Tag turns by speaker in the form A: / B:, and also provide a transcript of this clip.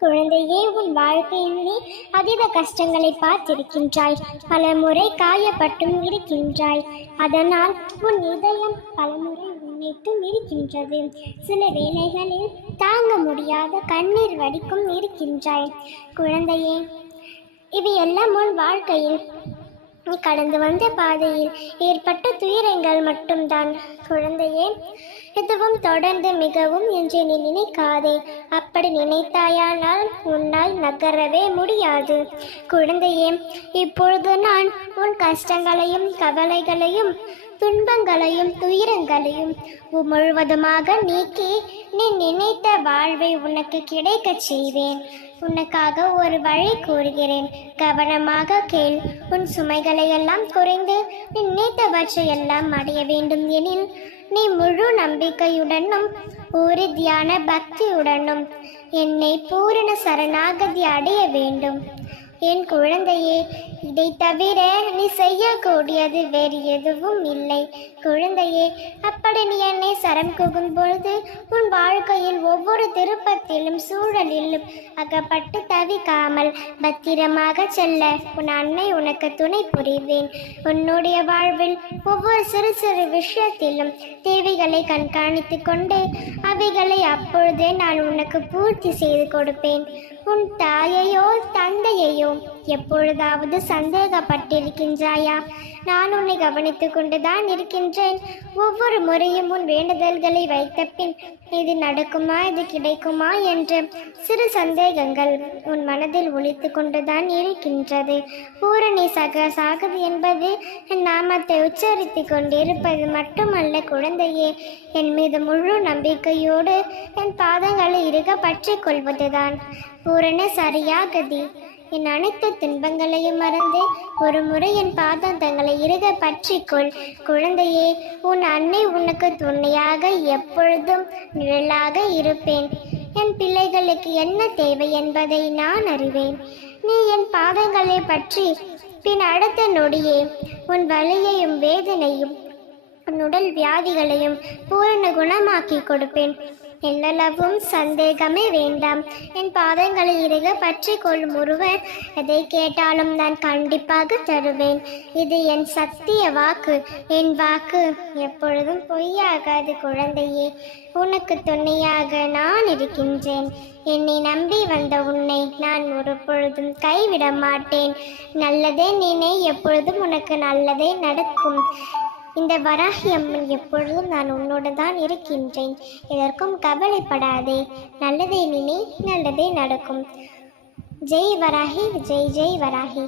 A: குழந்தையே உன் வாழ்க்கையில் நீ அதீத கஷ்டங்களை பார்த்திருக்கின்றாய். பல முறை காயப்பட்டும் இருக்கின்றாய். அதனால் உன் இதயம் பலமுறை உன்னிட்டும் இருக்கின்றது. சில வேளைகளில் தாங்க முடியாத கண்ணீர் வடிக்கும் இருக்கின்றாய். குழந்தையே இது எல்லாம் உன் வாழ்க்கையில். நீ கடந்து வந்த பாதையில் ஏற்பட்ட துயரங்கள் மட்டும்தான். குழந்தையே எதுவும் தொடர்ந்து மிகவும் என்று நீ நினைக்காதே. அப்படி நினைத்தாயானால் உன்னால் நகரவே முடியாது. குழந்தையே இப்பொழுது நான் உன் கஷ்டங்களையும் கவலைகளையும் துன்பங்களையும் துயரங்களையும் முழுவதுமாக நீக்கி நீ நினைத்த வாழ்வை உனக்கு கிடைக்கச் செய்வேன். உனக்காக ஒரு வழி கூறுகிறேன். கவனமாக கேள். உன் சுமைகளை எல்லாம் குறைந்து நீ எல்லாம் அடைய வேண்டும் எனில் நீ முழு நம்பிக்கையுடனும் ஒரு தியான பக்தியுடனும் என்னை பூரண சரணாகதி அடைய வேண்டும். என் குழந்தையே இதை தவிர நீ செய்யக்கூடியது வேறு எதுவும் இல்லை. குழந்தையே அப்படி நீ என்னை சரம் குகும் பொழுது உன் வாழ்க்கையில் ஒவ்வொரு திருப்பத்திலும் சூழலிலும் அகப்பட்டு தவிக்காமல் பத்திரமாக செல்ல உன் அன்னை உனக்கு துணை புரிவேன். உன்னுடைய வாழ்வில் ஒவ்வொரு சிறு சிறு விஷயத்திலும் தேவைகளை கண்காணித்து கொண்டு அவைகளை அப்பொழுதே நான் உனக்கு பூர்த்தி செய்து கொடுப்பேன். உன் தாயையோ தந்தை எப்பொழுதாவது சந்தேகப்பட்டிருக்கின்றாயா? நான் உன்னை கவனித்துக் கொண்டுதான் இருக்கின்றேன். ஒவ்வொரு முறையும் உன் வேண்டுதல்களை வைத்த பின் இது நடக்குமா இது கிடைக்குமா என்று சிறு சந்தேகங்கள் உன் மனதில் ஒழித்து கொண்டுதான் இருக்கின்றது. பூரணி சக சாகது என்பது என் நாமத்தை உச்சரித்து கொண்டிருப்பது மட்டுமல்ல குழந்தையே. என் மீது முழு நம்பிக்கையோடு என் பாதங்களை இறுக பற்றிக் கொள்வதுதான். பூரண சரியாகதி என் அனைத்து துன்பங்களையும் மறந்து ஒரு முறை என் பாதங்களை இறுக பற்றிக்கொள். குழந்தையே உன் அன்னை உனக்கு துணையாக எப்பொழுதும் நிழலாக இருப்பேன். என் பிள்ளைகளுக்கு என்ன தேவை என்பதை நான் அறிவேன். நீ என் பாதங்களை பற்றி பின் அடுத்த நொடியே உன் வலியையும் வேதனையும் உன் உடல் வியாதிகளையும் பூரண குணமாக்கி கொடுப்பேன். எல்லளவும் சந்தேகமே வேண்டாம். என் பாதங்களை இறுக பற்றி கொள்ளும் ஒருவர் எதை கேட்டாலும் நான் கண்டிப்பாக தருவேன். இது என் சத்திய வாக்கு. என் வாக்கு எப்பொழுதும் பொய்யாகாது குழந்தையே. உனக்கு துணையாக நான் இருக்கின்றேன். என்னை நம்பி வந்த உன்னை நான் ஒரு பொழுதும் கைவிட மாட்டேன். நல்லதே நினை எப்பொழுதும் உனக்கு நல்லதே நடக்கும். இந்த வராகி அம்மன் எப்பொழுதும் நான் உன்னோடு தான் இருக்கின்றேன். இதற்கும் கவலைப்படாதே. நல்லதே நினை நல்லதே நடக்கும். ஜெய் வராகி ஜெய் ஜெய் வராகி.